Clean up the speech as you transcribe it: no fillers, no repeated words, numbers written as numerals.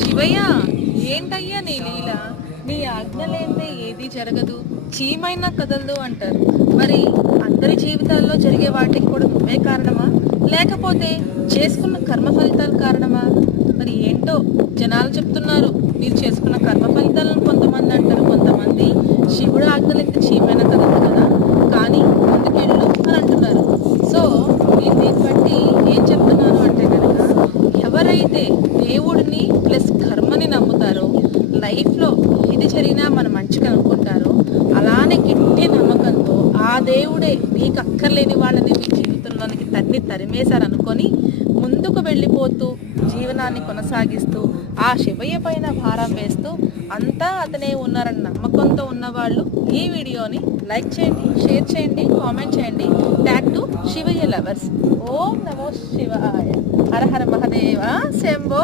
శివయ్య, ఏంటయ్యా నీ లీల? నీ ఆజ్ఞ లేనిదే ఏది జరగదు, చీమైనా కదలదు అంటారు. మరి అందరి జీవితాల్లో జరిగే వాటికి కూడా నువ్వే కారణమా, లేకపోతే చేసుకున్న కర్మ ఫలితాలు కారణమా? మరి ఏంటో జనాలు చెప్తున్నారు, మీరు చేసుకున్న కర్మ ఫలితాలను కొంతమంది అంటారు, కొంతమంది శివుడు ఆజ్ఞలైతే చీమైనా కదలదు కదా, కానీ ముందుకెళ్ళు అని అంటున్నారు. సో నేను దీన్ని బట్టి ఏం చెప్తున్నాను అంటే కనుక, ఎవరైతే దేవుడిని ప్లస్ కర్మని నమ్ముతారో, లైఫ్లో ఏది జరిగినా మన మంచిగా అనుకుంటారో, అలానే గట్టి నమ్మకంతో ఆ దేవుడే మీకు అక్కర్లేని వాళ్ళని మీ జీవితంలోనికి తరిమేశారనుకొని ముందుకు వెళ్ళిపోతూ జీవనాన్ని కొనసాగిస్తూ ఆ శివయ్య పైన భారం వేస్తూ అంతా అతనే ఉన్నారని నమ్మకంతో ఉన్నవాళ్ళు ఈ వీడియోని లైక్ చేయండి, షేర్ చేయండి, కామెంట్ చేయండి. Tag to Shivayya lovers. ఓం నమో శివాయ. హర హర మహదేవ. శంభో.